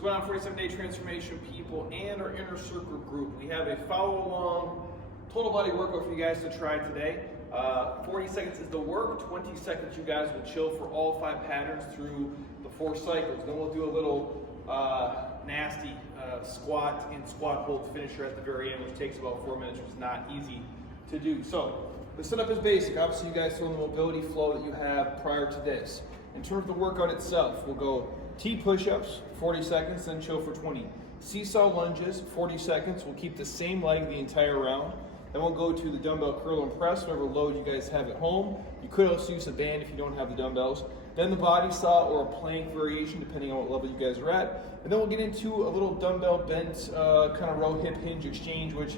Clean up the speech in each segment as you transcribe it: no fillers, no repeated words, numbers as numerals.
What's going on, 47-day transformation people and our inner circle group? We have a follow along total body workout for you guys to try today. 40 seconds is the work, 20 seconds you guys will chill for all 5 patterns through the 4 cycles. Then we'll do a little nasty squat and squat hold finisher at the very end, which takes about 4 minutes, which is not easy to do. So the setup is basic. Obviously you guys feel the mobility flow that you have prior to this. In terms of the workout itself, we'll go T push-ups, 40 seconds, then chill for 20. Seesaw lunges, 40 seconds. We'll keep the same leg the entire round. Then we'll go to the dumbbell curl and press, whatever load you guys have at home. You could also use a band if you don't have the dumbbells. Then the body saw or a plank variation, depending on what level you guys are at. And then we'll get into a little dumbbell bent kind of row hip hinge exchange, which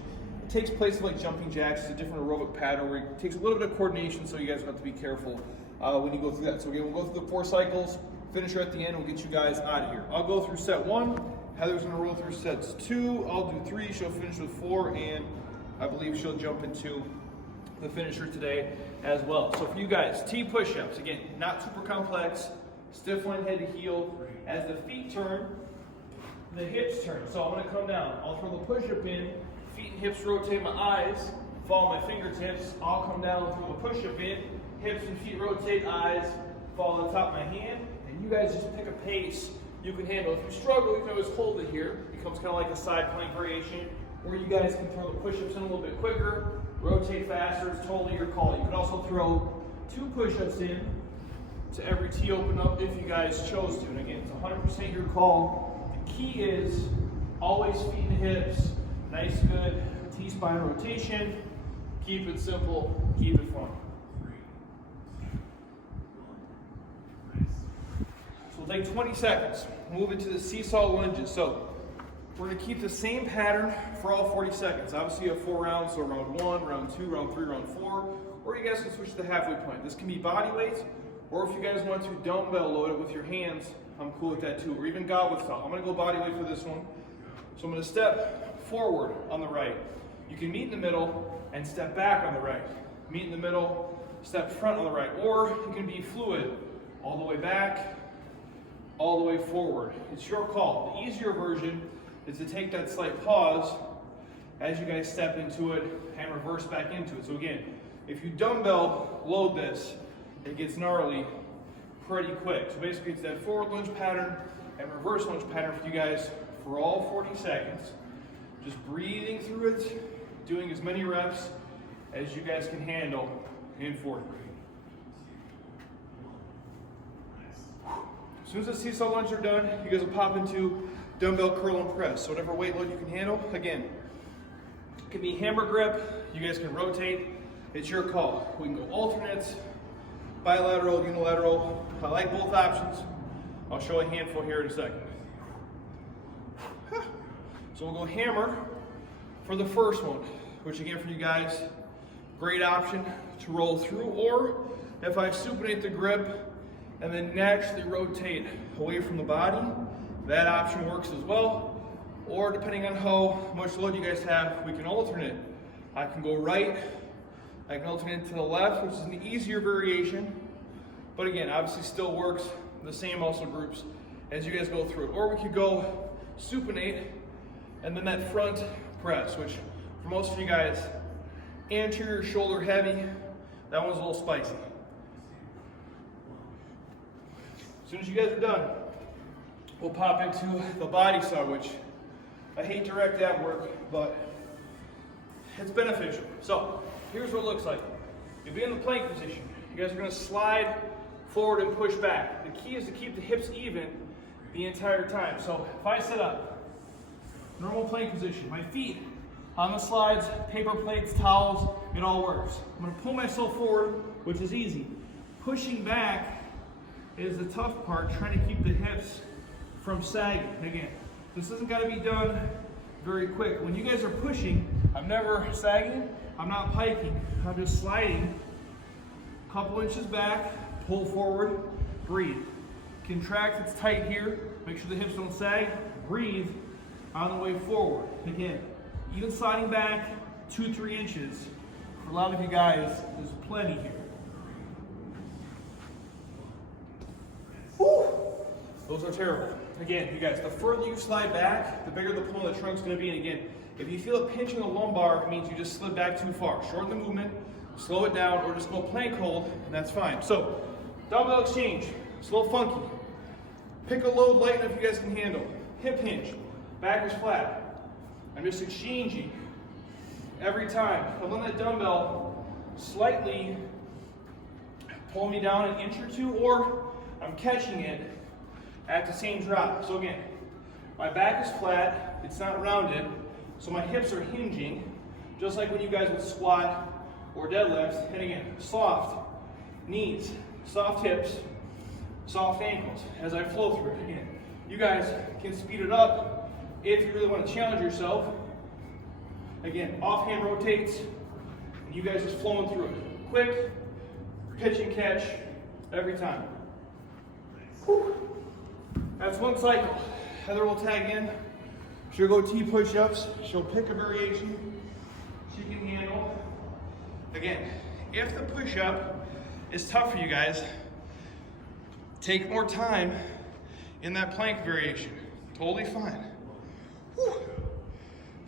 takes place like jumping jacks. It's a different aerobic pattern where it takes a little bit of coordination, so you guys have to be careful when you go through that. So again, we'll go through the 4 cycles, finisher at the end, we'll get you guys out of here. I'll go through set 1, Heather's gonna roll through sets 2, I'll do 3, she'll finish with 4, and I believe she'll jump into the finisher today as well. So for you guys, T push-ups, again, not super complex, stiff line head to heel. As the feet turn, the hips turn. So I'm gonna come down, I'll throw the push-up in, feet and hips rotate, my eyes follow my fingertips, I'll come down, throw the push-up in, hips and feet rotate, eyes follow the top of my hand, and you guys just pick a pace you can handle. If you struggle, you can always hold it here. It becomes kind of like a side plank variation, or you guys can throw the push-ups in a little bit quicker, rotate faster, it's totally your call. You could also throw 2 push-ups in to every T open up if you guys chose to. And again, it's 100% your call. The key is always feet and hips, nice good T-spine rotation. Keep it simple, keep it fun. So we'll take 20 seconds, move into the seesaw lunges. So we're gonna keep the same pattern for all 40 seconds. Obviously you have 4 rounds, so round 1, round 2, round 3, round 4, or you guys can switch to the halfway point. This can be body weights, or if you guys want to dumbbell load it with your hands, I'm cool with that too, or even goblet style. I'm gonna go body weight for this one. So I'm gonna step forward on the right. You can meet in the middle and step back on the right. Meet in the middle, step front on the right, or you can be fluid, all the way back, all the way forward. It's your call. The easier version is to take that slight pause as you guys step into it and reverse back into it. So again, if you dumbbell load this, it gets gnarly pretty quick. So basically it's that forward lunge pattern and reverse lunge pattern for you guys for all 40 seconds. Just breathing through it, doing as many reps as you guys can handle in 40. As soon as the seesaw lunges are done, you guys will pop into dumbbell curl and press. So whatever weight load you can handle, again, it can be hammer grip, you guys can rotate, it's your call. We can go alternates, bilateral, unilateral. I like both options. I'll show a handful here in a second. So we'll go hammer for the first one, which again for you guys, great option to roll through, or if I supinate the grip and then naturally rotate away from the body, that option works as well. Or depending on how much load you guys have, we can alternate. I can go right, I can alternate to the left, which is an easier variation. But again, obviously still works the same muscle groups as you guys go through it. Or we could go supinate and then that front press, which for most of you guys, anterior shoulder heavy, that one's a little spicy. As soon as you guys are done, we'll pop into the body saw, which I hate direct ab work, but it's beneficial. So here's what it looks like. You'll be in the plank position. You guys are gonna slide forward and push back. The key is to keep the hips even the entire time. So if I sit up, normal plank position, my feet on the slides, paper plates, towels, it all works. I'm gonna pull myself forward, which is easy. Pushing back is the tough part, trying to keep the hips from sagging. Again, this isn't gotta be done very quick. When you guys are pushing, I'm never sagging, I'm not piking, I'm just sliding a couple inches back, pull forward, breathe. Contract, it's tight here, make sure the hips don't sag, breathe on the way forward. Again, even sliding back 2-3 inches, for a lot of you guys, there's plenty here. Woo! Those are terrible. Again, you guys, the further you slide back, the bigger the pull in the trunk's gonna be. And again, if you feel a pinch in the lumbar, it means you just slid back too far. Shorten the movement, slow it down, or just go plank hold, and that's fine. So, dumbbell exchange, it's a little funky. Pick a load light enough you guys can handle. Hip hinge, back is flat. I'm just exchanging every time. I'm on that dumbbell slightly pull me down an inch or two, or I'm catching it at the same drop. So again, my back is flat, it's not rounded, so my hips are hinging, just like when you guys would squat or deadlifts. And again, soft knees, soft hips, soft ankles as I flow through it. Again, you guys can speed it up if you really want to challenge yourself. Again, offhand rotates, and you guys just flowing through it. Quick, pitch and catch every time. Whew. That's one cycle. Heather will tag in. She'll go T push-ups. She'll pick a variation she can handle. Again, if the push-up is tough for you guys, take more time in that plank variation. Totally fine. Whew.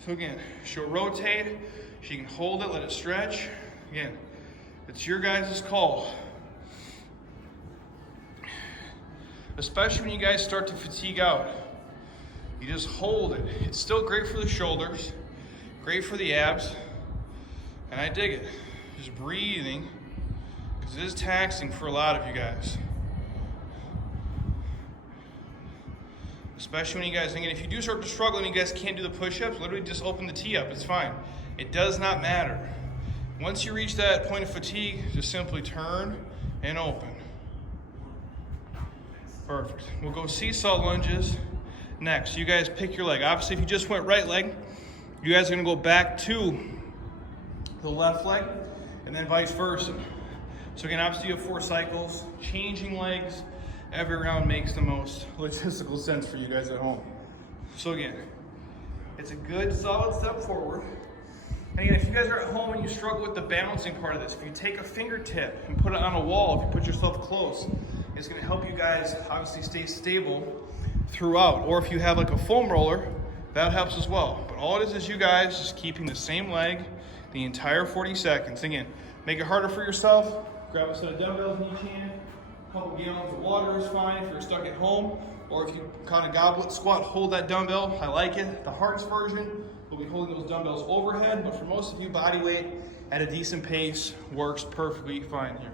So again, she'll rotate. She can hold it, let it stretch. Again, it's your guys' call. Especially when you guys start to fatigue out. You just hold it. It's still great for the shoulders, great for the abs, and I dig it. Just breathing, because it is taxing for a lot of you guys. Especially when you guys, again, if you do start to struggle and you guys can't do the push-ups, literally just open the tee up, it's fine. It does not matter. Once you reach that point of fatigue, just simply turn and open. Perfect. We'll go seesaw lunges next. You guys pick your leg. Obviously, if you just went right leg, you guys are gonna go back to the left leg, and then vice versa. So again, obviously you have 4 cycles. Changing legs every round makes the most logistical sense for you guys at home. So again, it's a good solid step forward. And again, if you guys are at home and you struggle with the balancing part of this, if you take a fingertip and put it on a wall, if you put yourself close, it's gonna help you guys obviously stay stable throughout. Or if you have like a foam roller, that helps as well. But all it is you guys just keeping the same leg the entire 40 seconds. Again, make it harder for yourself. Grab a set of dumbbells in each hand. A couple gallons of water is fine if you're stuck at home. Or if you kind of goblet squat, hold that dumbbell. I like it. The hardest version will be holding those dumbbells overhead, but for most of you, body weight at a decent pace works perfectly fine here.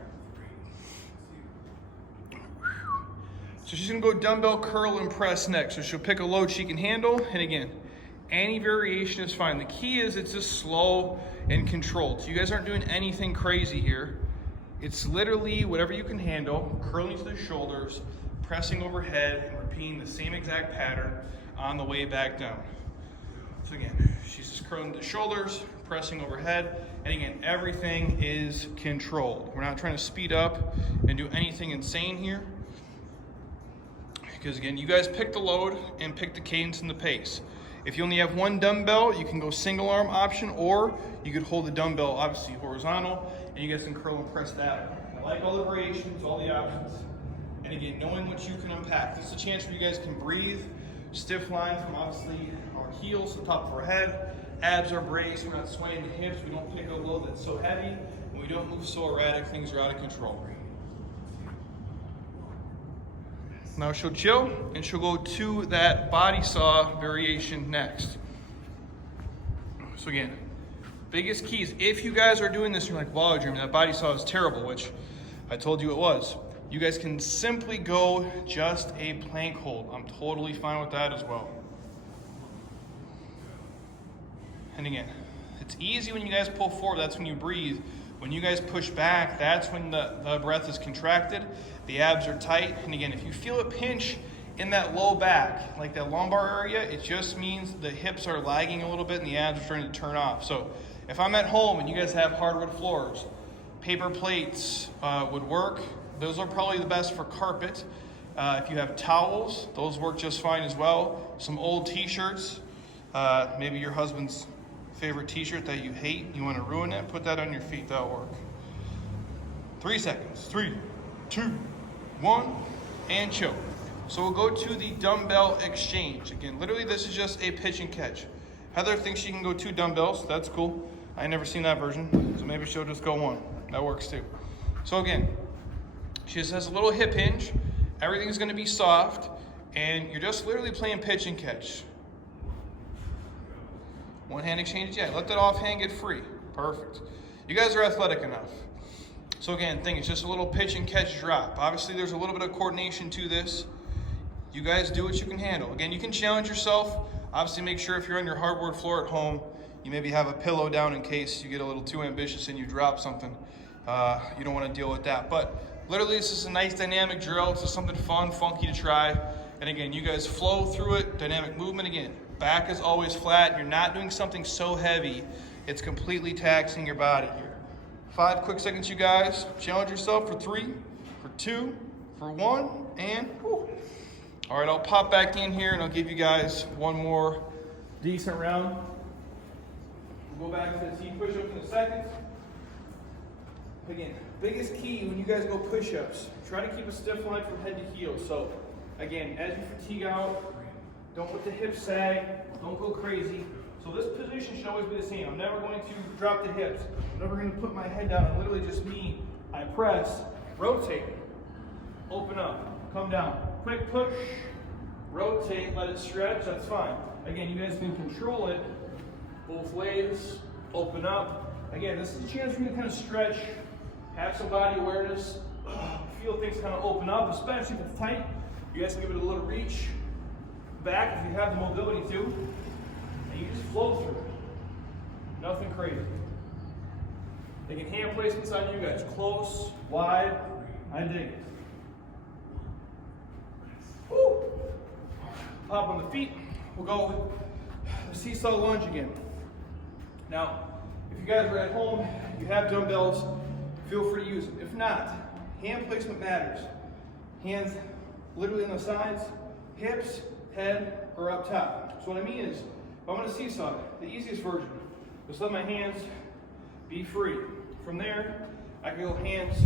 So she's gonna go dumbbell curl and press next. So she'll pick a load she can handle, and again, any variation is fine. The key is it's just slow and controlled. So you guys aren't doing anything crazy here. It's literally whatever you can handle, curling to the shoulders, pressing overhead, and repeating the same exact pattern on the way back down. So again, she's just curling the shoulders, pressing overhead, and again, everything is controlled. We're not trying to speed up and do anything insane here. Because again, you guys pick the load and pick the cadence and the pace. If you only have one dumbbell, you can go single arm option, or you could hold the dumbbell obviously horizontal, and you guys can curl and press that. I like all the variations, all the options. And again, knowing what you can unpack. This is a chance where you guys can breathe. Stiff line from obviously our heels to the top of our head. Abs are braced, we're not swaying the hips, we don't pick a load that's so heavy, and we don't move so erratic, things are out of control. Now she'll chill, and she'll go to that body saw variation next. So again, biggest keys, if you guys are doing this, you're like, wow, Jeremy, that body saw is terrible, which I told you it was. You guys can simply go just a plank hold. I'm totally fine with that as well. And again, it's easy when you guys pull forward, that's when you breathe. When you guys push back, that's when the breath is contracted, the abs are tight. And again, if you feel a pinch in that low back, like that lumbar area, it just means the hips are lagging a little bit and the abs are starting to turn off. So if I'm at home and you guys have hardwood floors, paper plates would work. Those are probably the best for carpet. If you have towels, those work just fine as well. Some old t-shirts, maybe your husband's favorite t-shirt that you hate, you want to ruin it, put that on your feet, that'll work. 3 seconds, 3, 2, 1, and chill. So we'll go to the dumbbell exchange. Again, literally this is just a pitch and catch. Heather thinks she can go 2 dumbbells. That's cool. I never seen that version, so maybe she'll just go 1. That works too. So again, she just has a little hip hinge. Everything's gonna be soft, and you're just literally playing pitch and catch. One hand exchange, yeah, let that off hand get free. Perfect. You guys are athletic enough. So again, it's just a little pitch and catch drop. Obviously there's a little bit of coordination to this. You guys do what you can handle. Again, you can challenge yourself. Obviously make sure if you're on your hardwood floor at home, you maybe have a pillow down in case you get a little too ambitious and you drop something. You don't want to deal with that. But literally this is a nice dynamic drill. It's just something fun, funky to try. And again, you guys flow through it, dynamic movement again. Back is always flat. You're not doing something so heavy, it's completely taxing your body here. 5 quick seconds, you guys. Challenge yourself for 3, for 2, for 1, and whew. All right, I'll pop back in here and I'll give you guys one more decent round. We'll go back to the T push-ups in a second. Again, biggest key when you guys go push-ups, try to keep a stiff line from head to heel. So again, as you fatigue out, don't let the hips sag, don't go crazy. So this position should always be the same. I'm never going to drop the hips. I'm never going to put my head down. I'm literally just me. I press, rotate, open up, come down. Quick push, rotate, let it stretch, that's fine. Again, you guys can control it both ways, open up. Again, this is a chance for you to kind of stretch, have some body awareness, feel things kind of open up, especially if it's tight. You guys can give it a little reach back if you have the mobility to, and you just flow through it. Nothing crazy. Again, hand placements on you guys, close, wide, I dig it. Woo. Pop on the feet, we'll go the seesaw lunge again. Now, if you guys are at home, you have dumbbells, feel free to use them. If not, hand placement matters. Hands literally on the sides, hips, head, or up top. So what I mean is, if I'm gonna seesaw, the easiest version, just let my hands be free. From there, I can go hands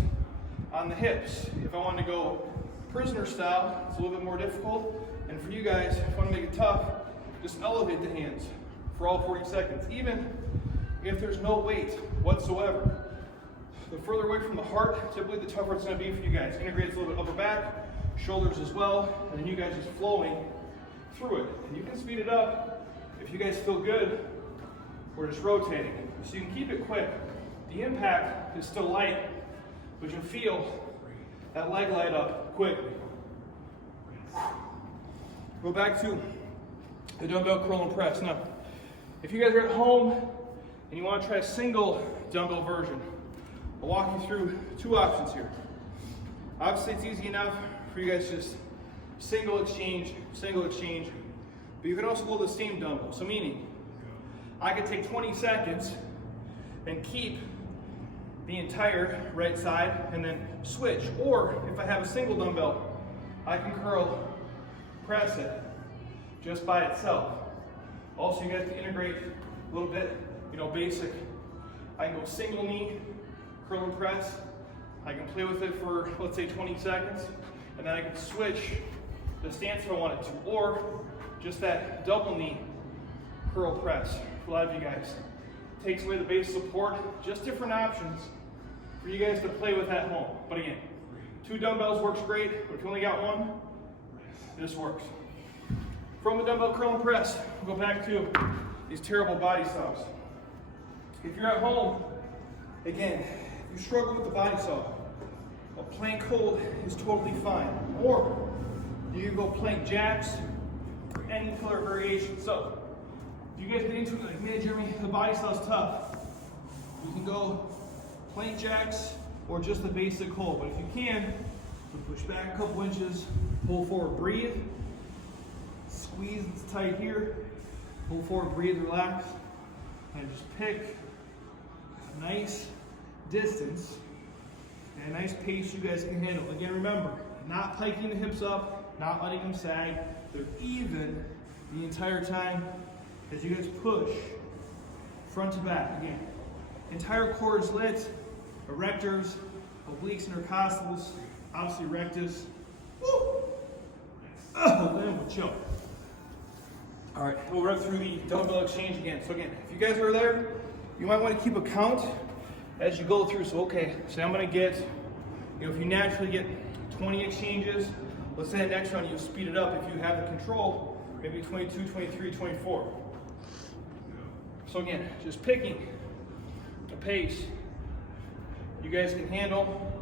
on the hips. If I want to go prisoner style, it's a little bit more difficult. And for you guys, if I want to make it tough, just elevate the hands for all 40 seconds. Even if there's no weight whatsoever. The further away from the heart, typically the tougher it's going to be for you guys. Integrates a little bit upper back, shoulders as well, and then you guys just flowing through it. And you can speed it up if you guys feel good. We're just rotating. So you can keep it quick. The impact is still light, but you'll feel that leg light up quickly. Go back to the dumbbell curl and press. Now, if you guys are at home and you want to try a single dumbbell version, I'll walk you through 2 options here. Obviously, it's easy enough for you guys to just single exchange, but you can also hold the same dumbbell. So meaning, I could take 20 seconds and keep the entire right side and then switch. Or if I have a single dumbbell, I can curl, press it just by itself. Also, you guys can integrate a little bit, basic. I can go single knee, curl and press. I can play with it for, let's say, 20 seconds, and then I can switch the stance if I wanted to, or just that double knee curl press. For a lot of you guys, takes away the base support. Just different options for you guys to play with at home. But again, 2 dumbbells works great, but if you only got 1, this works. From the dumbbell curl and press, we'll go back to these terrible body saws. If you're at home, again, if you struggle with the body saw, a plank hold is totally fine. Or you can go plank jacks or any pillar variation. So if you guys get into it like, man, Jeremy, the body saw is tough, you can go plank jacks or just the basic hold. But if you can, push back a couple inches, pull forward, breathe, squeeze, it's tight here, pull forward, breathe, relax, and just pick a nice distance and a nice pace you guys can handle. Again, remember, not piking the hips up, not letting them sag. They're even the entire time as you guys push front to back. Again, entire core is lit, erectors, obliques, intercostals, obviously rectus. Woo! Then we'll chill. All right, we'll run through the dumbbell exchange again. So again, if you guys are there, you might want to keep a count as you go through. So okay, so I'm gonna get, if you naturally get 20 exchanges, let's say the next round you speed it up if you have the control, maybe 22, 23, 24. So again, just picking a pace you guys can handle.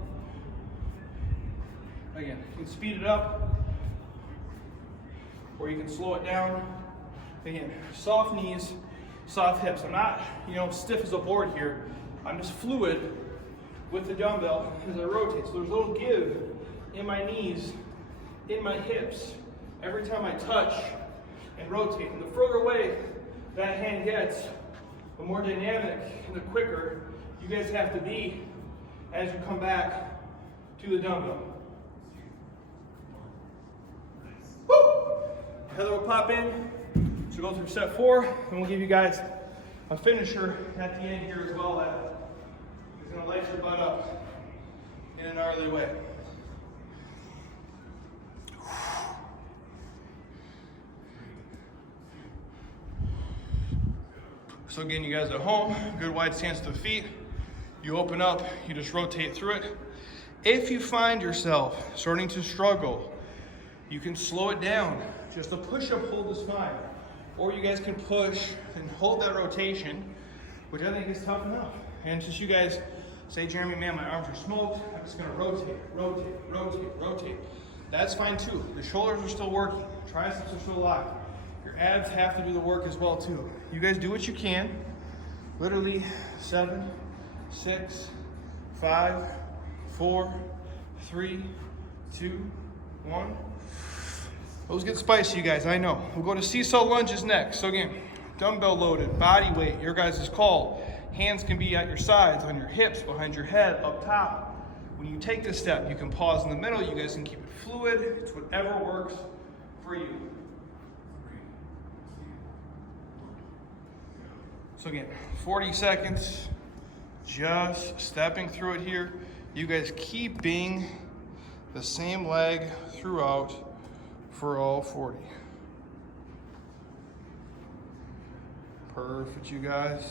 Again, you can speed it up or you can slow it down. Again, soft knees, soft hips. I'm not, stiff as a board here. I'm just fluid with the dumbbell as I rotate. So there's a little give in my knees, in my hips, every time I touch and rotate. And the further away that hand gets, the more dynamic and the quicker you guys have to be as you come back to the dumbbell. Woo! Heather will pop in. So go through set 4, and we'll give you guys a finisher at the end here as well that is going to light your butt up in an gnarly way. So again, you guys at home, good wide stance to the feet. You open up, you just rotate through it. If you find yourself starting to struggle, you can slow it down. Just a push-up hold is fine. Or you guys can push and hold that rotation, which I think is tough enough. And just you guys say, Jeremy, man, my arms are smoked. I'm just gonna rotate, rotate, rotate, rotate. That's fine too. The shoulders are still working. Triceps are still locked. Your abs have to do the work as well too. You guys do what you can. Literally 7, 6, 5, 4, 3, 2, 1. Those get spicy, you guys, I know. We'll go to seesaw lunges next. So again, dumbbell loaded, body weight, your guys' call. Hands can be at your sides, on your hips, behind your head, up top. When you take this step, you can pause in the middle. You guys can keep it fluid. It's whatever works for you. So again, 40 seconds, just stepping through it here. You guys keeping the same leg throughout for all 40. Perfect, you guys.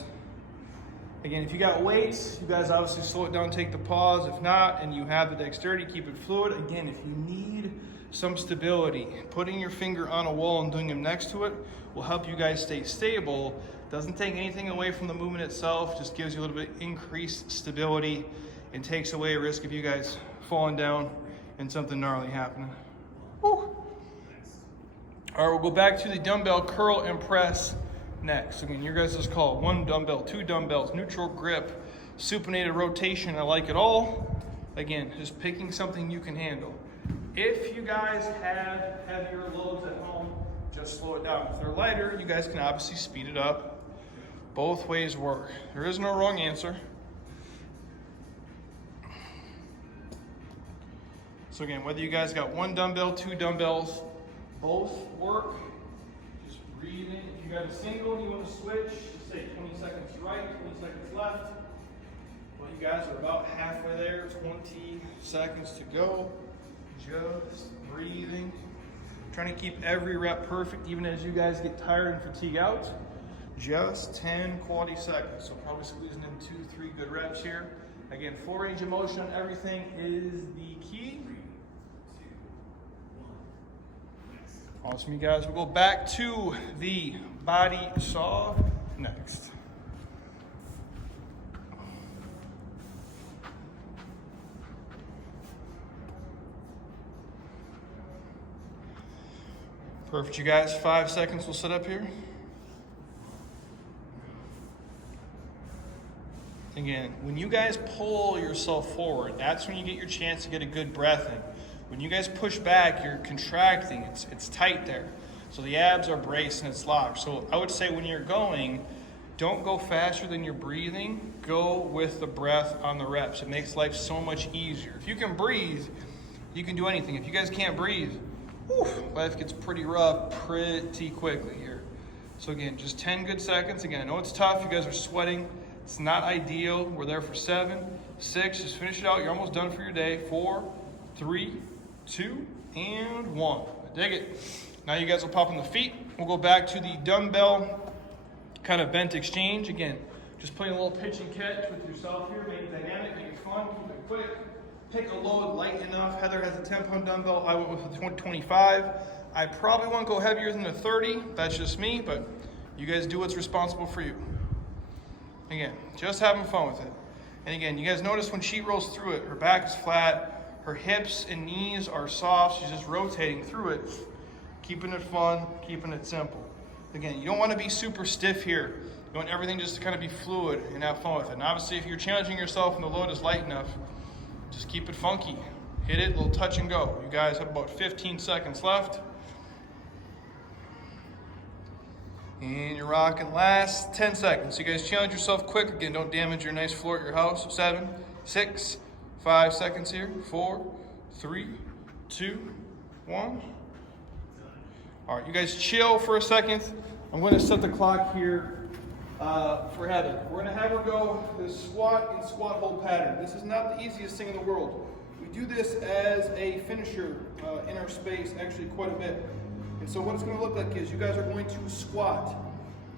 Again, if you got weights, you guys obviously slow it down, take the pause. If not, and you have the dexterity, keep it fluid. Again, if you need some stability, putting your finger on a wall and doing them next to it will help you guys stay stable. Doesn't take anything away from the movement itself, just gives you a little bit increased stability and takes away a risk of you guys falling down and something gnarly happening. Woo. All right, we'll go back to the dumbbell curl and press next. Again, your guys' call. 1 dumbbell, 2 dumbbells, neutral grip, supinated rotation. I like it all. Again, just picking something you can handle. If you guys have heavier loads at home, just slow it down. If they're lighter, you guys can obviously speed it up. Both ways work. There is no wrong answer. So again, whether you guys got 1 dumbbell, 2 dumbbells, both work. Just breathe in. If you got a single and you want to switch, just say 20 seconds right, 20 seconds left. Well, you guys are about halfway there, 20 seconds to go. Just breathing. Trying to keep every rep perfect, even as you guys get tired and fatigue out. Just 10 quality seconds. So probably squeezing in 2, 3 good reps here. Again, full range of motion on everything is the key. Awesome, you guys. We'll go back to the body saw next. Perfect, you guys. 5 seconds, we'll set up here. Again, when you guys pull yourself forward, that's when you get your chance to get a good breath in. When you guys push back, you're contracting. It's tight there. So the abs are braced and it's locked. So I would say when you're going, don't go faster than you're breathing. Go with the breath on the reps. It makes life so much easier. If you can breathe, you can do anything. If you guys can't breathe, life gets pretty rough pretty quickly here. So again, just 10 good seconds. Again, I know it's tough. You guys are sweating. It's not ideal. We're there for 7, 6. Just finish it out. You're almost done for your day. 4, 3, 2, and 1. Dig it. Now you guys will pop on the feet. We'll go back to the dumbbell kind of bent exchange. Again, just playing a little pitch and catch with yourself here. Make it dynamic, make it fun, keep it quick. Pick a load light enough. Heather has a 10-pound dumbbell. I went with a 25. I probably won't go heavier than a 30. That's just me, but you guys do what's responsible for you. Again, just having fun with it. And again, you guys notice when she rolls through it, her back is flat, her hips and knees are soft. She's just rotating through it, keeping it fun, keeping it simple. Again, you don't want to be super stiff here. You want everything just to kind of be fluid and have fun with it. And obviously, if you're challenging yourself and the load is light enough, just keep it funky. Hit it, a little touch and go. You guys have about 15 seconds left. And you're rocking last 10 seconds. So you guys challenge yourself quick. Again, don't damage your nice floor at your house. 7, 6, 5 seconds here. 4, 3, 2, 1. All right, you guys chill for a second. I'm going to set the clock here for Heather. We're going to have her go this squat and squat hold pattern. This is not the easiest thing in the world. We do this as a finisher in our space, actually quite a bit. And so what it's going to look like is you guys are going to squat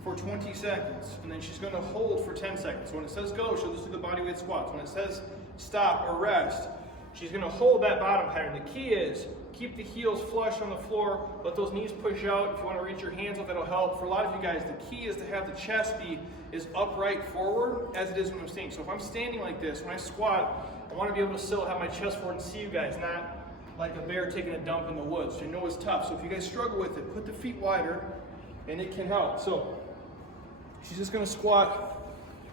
for 20 seconds, and then she's going to hold for 10 seconds. So when it says go, she'll just do the bodyweight squats. When it says stop or rest, she's going to hold that bottom pattern. The key is keep the heels flush on the floor, let those knees push out. If you want to reach your hands up, that'll help. For a lot of you guys, the key is to have the chest be as upright forward as it is when I'm standing. So if I'm standing like this, when I squat, I want to be able to still have my chest forward and see you guys, not like a bear taking a dump in the woods. You know it's tough. So if you guys struggle with it, put the feet wider and it can help. So she's just going to squat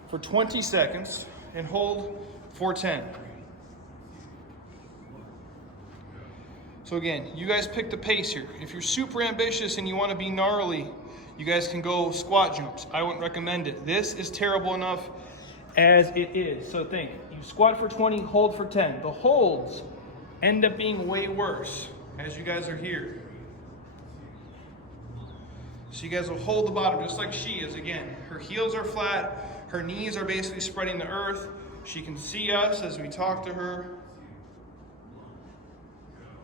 for 20 seconds and hold for 10. So again, you guys pick the pace here. If you're super ambitious and you want to be gnarly, you guys can go squat jumps. I wouldn't recommend it. This is terrible enough as it is. So think, you squat for 20, hold for 10. The holds end up being way worse as you guys are here. So you guys will hold the bottom just like she is. Again, her heels are flat, her knees are basically spreading the earth. She can see us as we talk to her.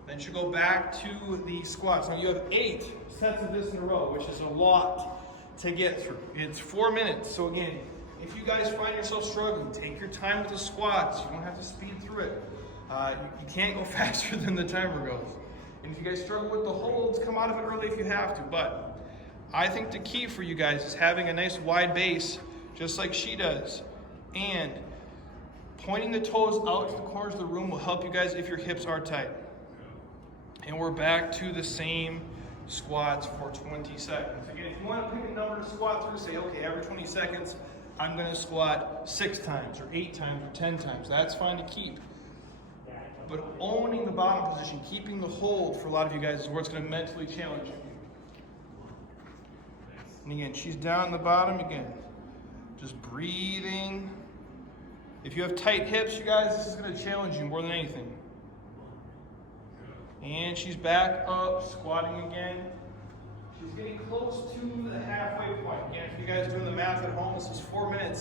Then she'll go back to the squats. Now you have 8 sets of this in a row, which is a lot to get through. It's 4 minutes. So again, if you guys find yourself struggling, take your time with the squats. You don't have to speed through it. You can't go faster than the timer goes. And if you guys struggle with the holds, come out of it early if you have to. But I think the key for you guys is having a nice wide base, just like she does. And pointing the toes out to the corners of the room will help you guys if your hips are tight. And we're back to the same squats for 20 seconds. Again, if you want to pick a number to squat through, say, okay, every 20 seconds, I'm going to squat 6 times or 8 times or 10 times. That's fine to keep. But owning the bottom position, keeping the hold for a lot of you guys is where it's going to mentally challenge you. And again, she's down the bottom again. Just breathing. If you have tight hips, you guys, this is going to challenge you more than anything. And she's back up, squatting again. She's getting close to the halfway point. Again, if you guys are doing the math at home, this is 4 minutes.